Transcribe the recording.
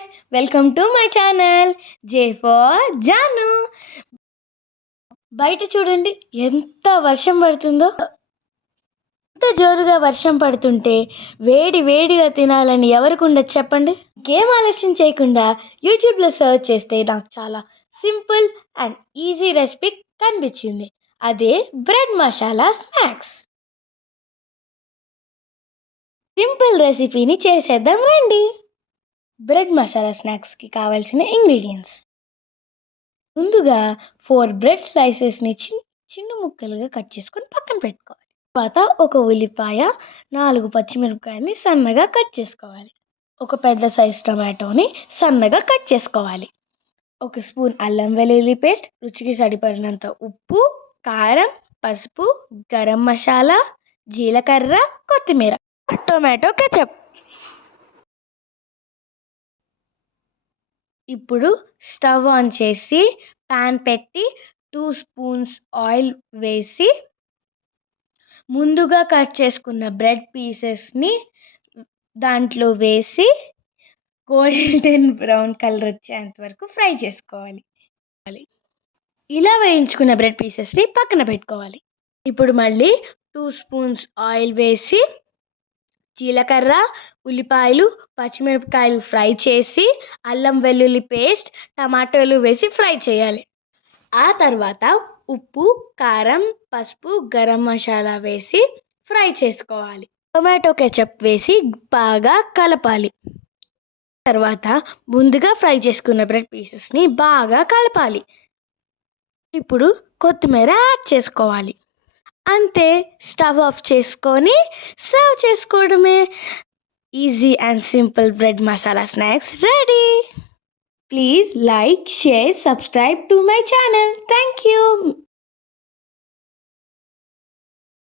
guys, welcome to my channel J for Janu. బయట చూడండి ఎంత వర్షం పడుతుందో. ఎంత జోరుగా వర్షం పడుతుంటే వేడి వేడిగా తినాలని ఎవరికి ఉండదు చెప్పండి. ఇంకేం ఆలస్యం చేయకుండా యూట్యూబ్లో సర్చ్ చేస్తే నాకు చాలా సింపుల్ అండ్ ఈజీ రెసిపీ కనిపించింది. అదే బ్రెడ్ మసాలా స్నాక్స్. సింపుల్ రెసిపీని చేసేద్దాం రండి. బ్రెడ్ మసాలా స్నాక్స్కి కావాల్సిన ఇంగ్రీడియంట్స్: ముందుగా 4 బ్రెడ్ స్లైసెస్ని చిన్న ముక్కలుగా కట్ చేసుకొని పక్కన పెట్టుకోవాలి. తర్వాత ఒక ఉల్లిపాయ, 4 పచ్చిమిరపకాయలని సన్నగా కట్ చేసుకోవాలి. ఒక పెద్ద సైజ్ టమాటోని సన్నగా కట్ చేసుకోవాలి. 1 స్పూన్ అల్లం వెల్లుల్లి పేస్ట్, రుచికి సరిపడినంత ఉప్పు, కారం, పసుపు, గరం మసాలా, జీలకర్ర, కొత్తిమీర, టొమాటో కెచప్. ఇప్పుడు స్టవ్ ఆన్ చేసి ప్యాన్ పెట్టి 2 స్పూన్స్ ఆయిల్ వేసి ముందుగా కట్ చేసుకున్న బ్రెడ్ పీసెస్ని దాంట్లో వేసి గోల్డెన్ బ్రౌన్ కలర్ వచ్చేంత వరకు ఫ్రై చేసుకోవాలి. ఇలా వేయించుకున్న బ్రెడ్ పీసెస్ని పక్కన పెట్టుకోవాలి. ఇప్పుడు మళ్ళీ 2 స్పూన్స్ ఆయిల్ వేసి జీలకర్ర, ఉల్లిపాయలు, పచ్చిమిరపకాయలు ఫ్రై చేసి అల్లం వెల్లుల్లి పేస్ట్, టమాటోలు వేసి ఫ్రై చేయాలి. ఆ తర్వాత ఉప్పు, కారం, పసుపు, గరం మసాలా వేసి ఫ్రై చేసుకోవాలి. టొమాటో కెచప్ వేసి బాగా కలపాలి. తర్వాత ముందుగా ఫ్రై చేసుకున్న బ్రెడ్ పీసెస్ని బాగా కలపాలి. ఇప్పుడు కొత్తిమీర యాడ్ చేసుకోవాలి. అంతే, స్టవ్ ఆఫ్ చేసుకొని సర్వ్ చేసుకోవడమే. Easy and simple bread masala snacks ready. Please like, share, subscribe to my channel. Thank you.